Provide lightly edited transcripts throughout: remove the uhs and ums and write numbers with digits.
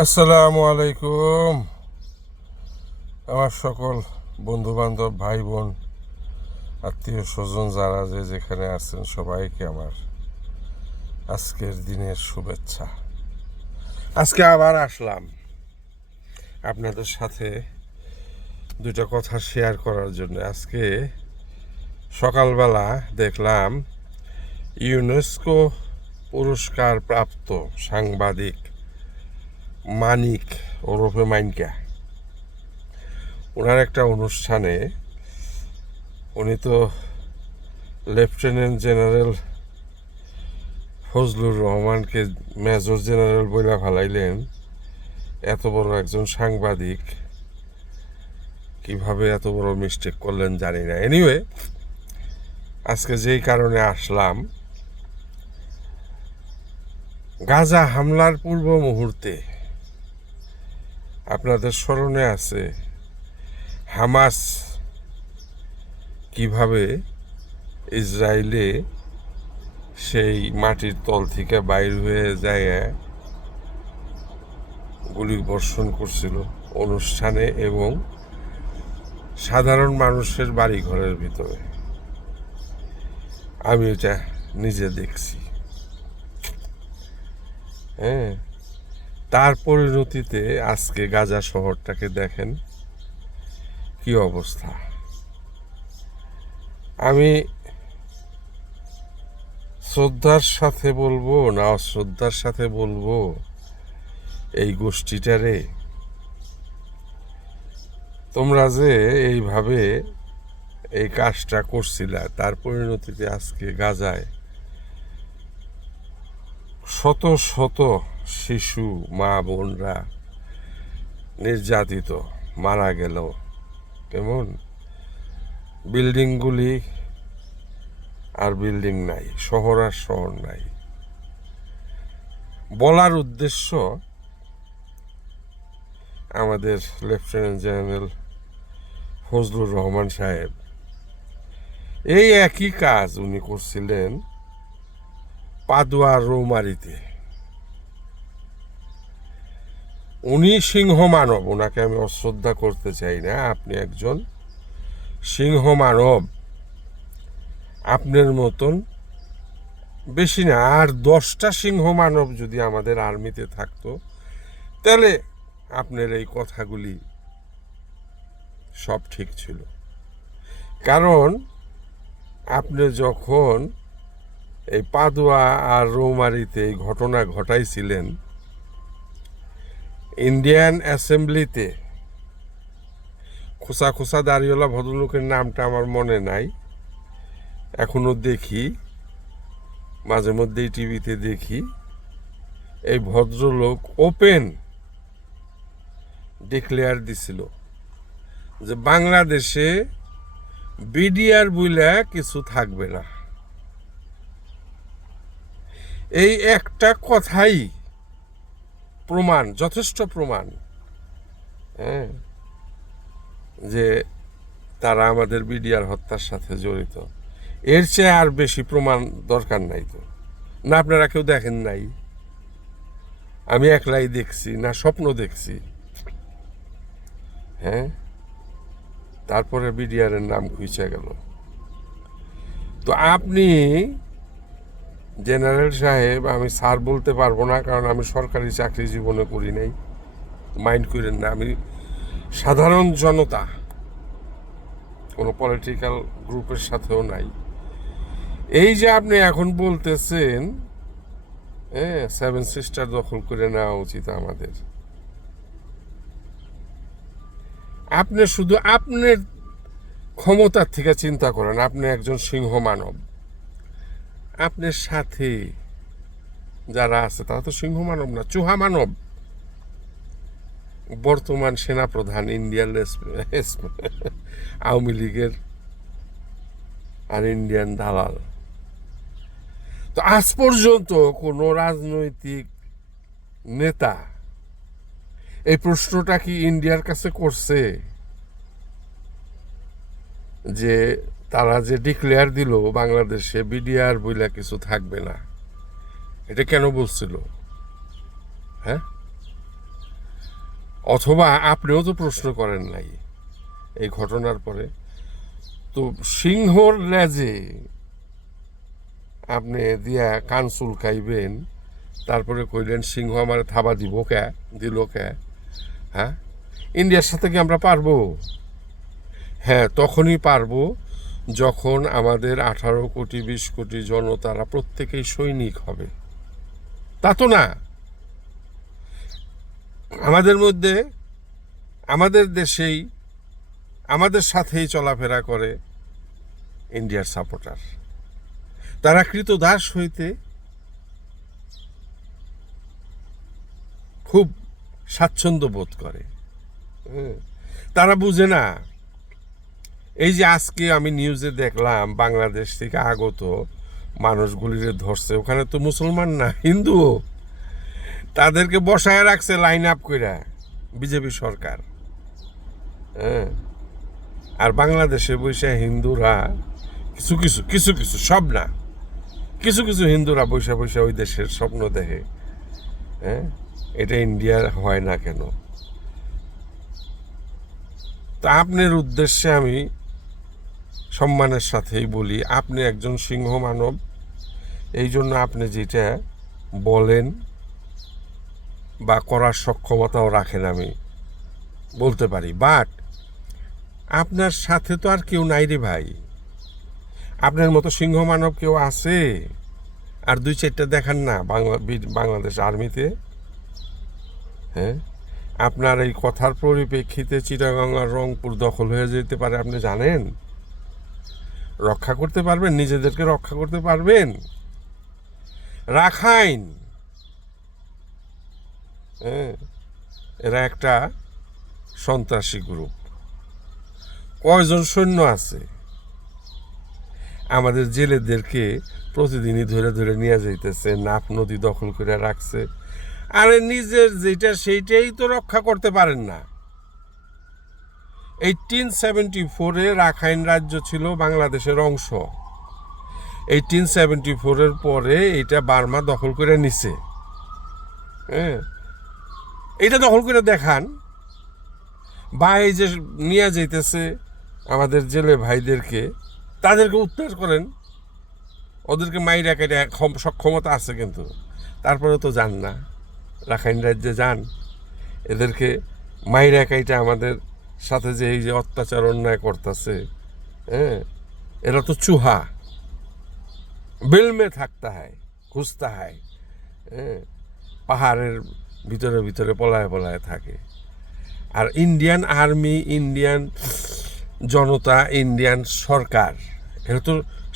আসসালামু আলাইকুম। আমার সকল বন্ধু বান্ধব, ভাই বোন, আত্মীয় স্বজন যারা যেখানে আছেন সবাইকে আমার আজকের দিনের শুভেচ্ছা। আজকে আবার আসলাম আপনাদের সাথে দুটো কথা শেয়ার করার জন্য। আজকে সকালবেলা দেখলাম ইউনেস্কো পুরস্কার প্রাপ্ত সাংবাদিক মানিক ওরফে মাইনকা, ওনার একটা অনুষ্ঠানে উনি তো লেফটেন্যান্ট জেনারেল ফজলুর রহমানকে মেজর জেনারেল বইলা ফেলাইলেন। এত বড় একজন সাংবাদিক কিভাবে এত বড় মিস্টেক করলেন জানি না। এনিওয়ে, আজকে যেই কারণে আসলাম, গাজা হামলার পূর্ব মুহূর্তে আপনাদের স্মরণে আছে হামাস কিভাবে ইসরায়েলে সেই মাটির তল থেকে বাইর হয়ে যায় গুলি বর্ষণ করছিল অনুষ্ঠানে এবং সাধারণ মানুষের বাড়ি ঘরের ভিতরে। আমি এটা নিজে দেখছি। হ্যাঁ, তার পরিণতিতে আজকে গাজা শহরটাকে দেখেন কি অবস্থা। আমি শ্রদ্ধার সাথে বলবো না অশ্রদ্ধার সাথে বলবো, এই গোষ্ঠীটারে, তোমরা যে এইভাবে এই কাজটা করছিলা, তার পরিণতিতে আজকে গাজায় শত শত শিশু, মা বোনরা নির্যাতিত, মারা গেল। কেমন বিল্ডিংগুলি আর বিল্ডিং নাই, শহর আর শহর নাই। বলার উদ্দেশ্য, আমাদের লেফটেন্যান্ট জেনারেল ফজলুর রহমান সাহেব এই একই কাজ উনি করছিলেন পাদুয়া রৌমারিতে। উনি সিংহ মানব, ওনাকে আমি অশ্রদ্ধা করতে চাই না। আপনি একজন সিংহ মানব। আপনার মতন বেশি না, আর 10টা সিংহ মানব যদি আমাদের আর্মিতে থাকতো, তাহলে আপনার এই কথাগুলি সব ঠিক ছিল। কারণ আপনি যখন এই পাদুয়া আর রৌমারিতে এই ঘটনা ঘটাইছিলেন, ইন্ডিয়ান অ্যাসেম্বলিতে খোসা খোসা দাড়িওয়ালা ভদ্রলোকের নামটা আমার মনে নাই, এখনো দেখি, মাঝে মধ্যেই টিভিতে দেখি, এই ভদ্রলোক ওপেন ডিক্লেয়ার দিছিল যে বাংলাদেশে বিডিআর বইলা কিছু থাকবে না। এই একটা কথাই প্রমাণ, যথেষ্ট প্রমাণ, হ্যাঁ, যে তারা আমাদের বিডিআর হত্যার সাথে জড়িত। এর চেয়ে আর বেশি প্রমাণ দরকার নাই তো। না আপনারা কেউ দেখেন নাই? আমি একলাই দেখছি না স্বপ্ন দেখছি? হ্যাঁ, তারপরে বিডিআর এর নাম খুঁজে গেল। তো আপনি জেনারেল সাহেব, আমি স্যার বলতে পারবো না, কারণ আমি সরকারি চাকরি জীবনে করি নাই, মাইন্ড করেন না। আমি সাধারণ জনতা, কোনো পলিটিক্যাল গ্রুপের সাথেও নাই। এই যে আপনি এখন বলতেছেন হ্যাঁ 7 সিস্টার দখল করে নেওয়া উচিত আমাদের, আপনি শুধু আপনার ক্ষমতার থেকে চিন্তা করেন। আপনি একজন সিংহ মানব, আপনার সাথে যারা আছে তারা তো সিংহ মানব না, চুহা মানব। বর্তমান সেনাপ্রধান ইন্ডিয়ান আওয়ামী লীগের আর ইন্ডিয়ান দালাল। তো আজ পর্যন্ত কোনো রাজনৈতিক নেতা এই প্রশ্নটা কি ইন্ডিয়ার কাছে করছে যে তারা যে ডিক্লেয়ার দিল বাংলাদেশে বিডিআর বইলা কিছু থাকবে না, এটা কেন বলছিল? হ্যাঁ, অথবা আপনিও তো প্রশ্ন করেন নাই এই ঘটনার পরে। তো সিংহর লেজে আপনি দিয়া কান চুলকাইবেন, তারপরে কইলেন সিংহ আমার থাবা দিল কে? হ্যাঁ, ইন্ডিয়ার সাথে কি আমরা পারবো? হ্যাঁ, তখনই পারবো যখন আমাদের 18 কোটি 20 কোটি জনতারা প্রত্যেকেই সৈনিক হবে। তা তো না, আমাদের মধ্যে, আমাদের দেশেই, আমাদের সাথেই চলাফেরা করে ইন্ডিয়ার সাপোর্টার। তারা কৃতদাস হইতে খুব স্বাচ্ছন্দ্য বোধ করে। তারা বুঝে না, এই যে আজকে আমি নিউজে দেখলাম বাংলাদেশ থেকে আগত মানুষগুলিরে ধরছে, ওখানে তো মুসলমান না, হিন্দুও, তাদেরকে বসায় রাখছে লাইন আপ কইরা বিজেপি সরকার। হ্যাঁ, আর বাংলাদেশে বসে হিন্দুরা কিছু কিছু কিছু কিছু সব না, কিছু কিছু হিন্দুরা বসে বসে ওই দেশের স্বপ্ন দেখে। হ্যাঁ, এটা ইন্ডিয়ার হয় না কেন? তা আপনার উদ্দেশ্যে আমি সম্মানের সাথেই বলি, আপনি একজন সিংহ মানব, এই জন্য আপনি যেটা বলেন বা করার সক্ষমতাও রাখেন আমি বলতে পারি। বাট আপনার সাথে তো আর কেউ নাই রে ভাই। আপনার মতো সিংহ মানব কেউ আছে? আর 2-4টা দেখান না বাংলাদেশ আর্মিতে। হ্যাঁ, আপনার এই কথার পরিপ্রেক্ষিতে চিটাগাং আর রংপুর দখল হয়ে যেতে পারে, আপনি জানেন? রক্ষা করতে পারবেন? নিজেদেরকে রক্ষা করতে পারবেন? রাখাইন, হ্যাঁ, এরা একটা সন্ত্রাসী গ্রুপ। কয়জন সৈন্য আছে? আমাদের জেলেদেরকে প্রতিদিনই ধরে ধরে নিয়ে যাইতেছে, নাফ নদী দখল করে রাখছে। আরে নিজের যেটা সেইটাই তো রক্ষা করতে পারেন না। 1874-এ রাখাইন রাজ্য ছিল বাংলাদেশের অংশ। 1874-এর পরে এটা বার্মা দখল করে নিছে। হ্যাঁ, এটা দখল করে দেখান। বা এই যে নিয়ে যাইতেছে আমাদের জেলে ভাইদেরকে, তাদেরকে উদ্ধার করেন। ওদেরকে মাইরা কেটে সক্ষমতা আছে, কিন্তু তারপরে তো যান না, রাখাইন রাজ্যে যান। এদেরকে মাইরা কাইটা আমাদের সাথে যে এই যে অত্যাচার অন্যায় করতেছে, হ্যাঁ, এরা তো চুহা, বিল মে থাকতা হয়, খুঁজতা হয়। হ্যাঁ, পাহাড়ের ভিতরে ভিতরে পলায় পলায় থাকে। আর ইন্ডিয়ান আর্মি, ইন্ডিয়ান জনতা, ইন্ডিয়ান সরকার, এরা তো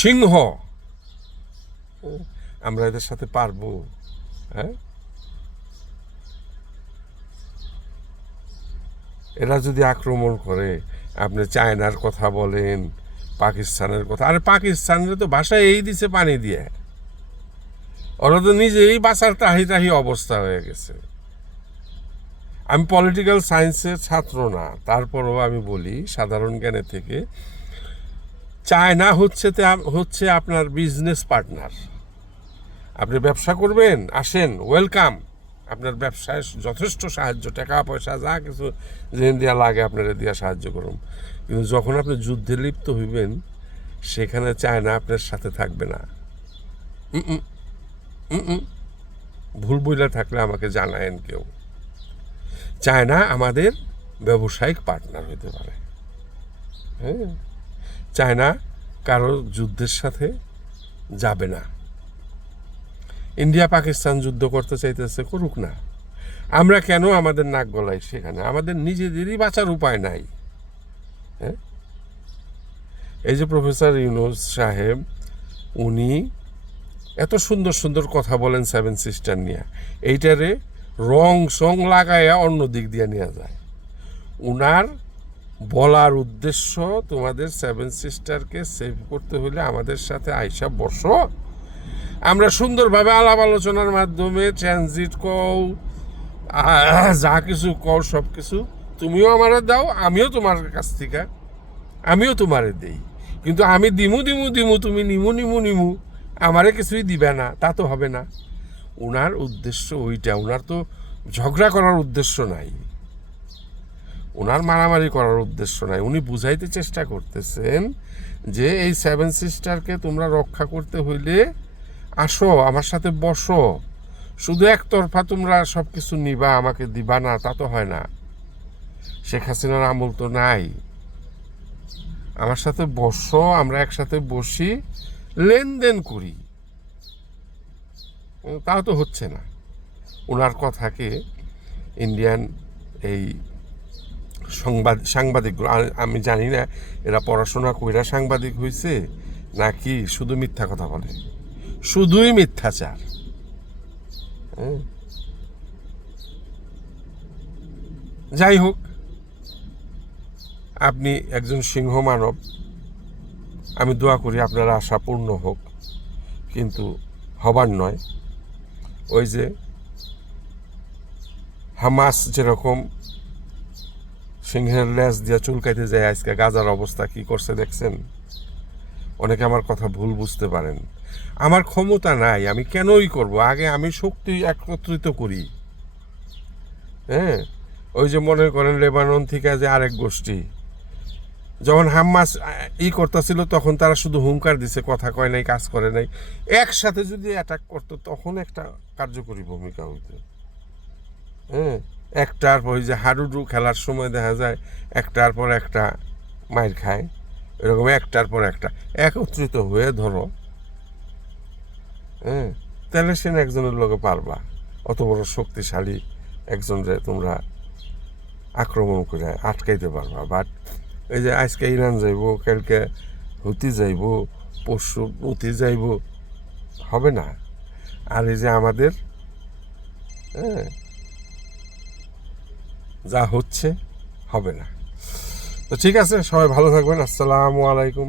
সিংহ। আমরা এদের সাথে পারবো? হ্যাঁ, এরা যদি আক্রমণ করে, আপনি চায়নার কথা বলেন, পাকিস্তানের কথা। আরে পাকিস্তানের তো ভাষায় এই দিছে পানি দিয়ে, ওরা তো নিজেই বাঁচার টাহি অবস্থা হয়ে গেছে। আমি পলিটিক্যাল সায়েন্সের ছাত্র না, তারপরও আমি বলি সাধারণ জ্ঞানের থেকে, চায়না হচ্ছে আপনার বিজনেস পার্টনার। আপনি ব্যবসা করবেন, আসেন, ওয়েলকাম। আপনার ব্যবসায় যথেষ্ট সাহায্য, টাকা পয়সা যা কিছু যে দিয়া লাগে আপনারা দিয়া সাহায্য করুন। কিন্তু যখন আপনি যুদ্ধে লিপ্ত হইবেন, সেখানে চায়না আপনার সাথে থাকবে না। ভুল বইলা থাকলে আমাকে জানায়েন কেউ। চায়না আমাদের ব্যবসায়িক পার্টনার হতে পারে। হ্যাঁ, চায়না কারো যুদ্ধের সাথে যাবে না। ইন্ডিয়া পাকিস্তান যুদ্ধ করতে চাইতেছে, করুক না। আমরা কেন আমাদের নাক গলাই সেখানে? আমাদের নিজেদেরই বাঁচার উপায় নাই। হ্যাঁ, এই যে প্রফেসর ইউনূস সাহেব, উনি এত সুন্দর সুন্দর কথা বলেন 7 সিস্টার নিয়ে, এইটারে রং সং লাগাইয়া অন্য দিক দিয়ে নেওয়া যায়। উনার বলার উদ্দেশ্য, তোমাদের 7 সিস্টারকে সেভ করতে হলে আমাদের সাথে আইসা বসো, আমরা সুন্দরভাবে আলাপ আলোচনার মাধ্যমে ট্রানজিট কও, যা কিছু কও সব কিছু তুমিও আমারে দাও, আমিও তোমার কাছ থেকে আমিও তোমারে দেই। কিন্তু আমি দিমু দিমু দিমু, তুমি নিমু নিমু নিমু, আমারে কিছুই দিবে না, তা তো হবে না। ওনার উদ্দেশ্য ওইটা। ওনার তো ঝগড়া করার উদ্দেশ্য নাই। ওনার মারামারি করার উদ্দেশ্য নাই, উনি বুঝাইতে চেষ্টা করতেছেন যে এই 7 সিস্টারকে তোমরা রক্ষা করতে হইলে আসো আমার সাথে বসো, শুধু একতরফা তোমরা সব কিছু নিবা আমাকে দিবা না তা তো হয় না, শেখ হাসিনার আমল তো নাই, আমার সাথে বসো, আমরা একসাথে বসি লেনদেন করি, তাও তো হচ্ছে না। ওনার কথাকে ইন্ডিয়ান এই সাংবাদিকগুলো, আমি জানি না এরা পড়াশোনা কইরা সাংবাদিক হয়েছে নাকি শুধু মিথ্যা কথা বলে, শুধুই মিথ্যাচার। যাই হোক, আপনি একজন সিংহ মানব, আমি দোয়া করি আপনার আশা পূর্ণ হোক, কিন্তু হবার নয়। ওই যে হামাস যেরকম সিংহের লেজ দিয়ে চুলকাইতে যায়, আজকে গাজার অবস্থা কি করছে দেখছেন। অনেকে আমার কথা ভুল বুঝতে পারেন, আমার ক্ষমতা নাই, আমি কেনই করব, আগে আমি শক্তি একত্রিত করি। হ্যাঁ, ওই যে মনে করেন লেবানন থেকে যে আরেক গোষ্ঠী যখন হামাস করতেছিল তখন তারা শুধু হুঙ্কার দিছে, কথা কয় নাই, কাজ করে নাই। একসাথে যদি অ্যাটাক করতো তখন একটা কার্যকরী ভূমিকা হইত। হ্যাঁ, একটার পর যে হাডুডু খেলার সময় দেখা যায় একটার পর একটা মাইর খায়, এরকম একটার পর একটা একত্রিত হয়ে ধরো, হ্যাঁ, তাহলে সে একজনের লোকে পারবা, অত বড় শক্তিশালী একজনরে তোমরা আক্রমণ করে আটকাইতে পারবা। বাট এই যে আজকে ইরান যাইব, কালকে হুতি যাইব, পরশু উতি যাইব, হবে না। আর এই যে আমাদের যা হচ্ছে হবে না। তো ঠিক আছে, সবাই ভালো থাকবেন, আসসালামু আলাইকুম।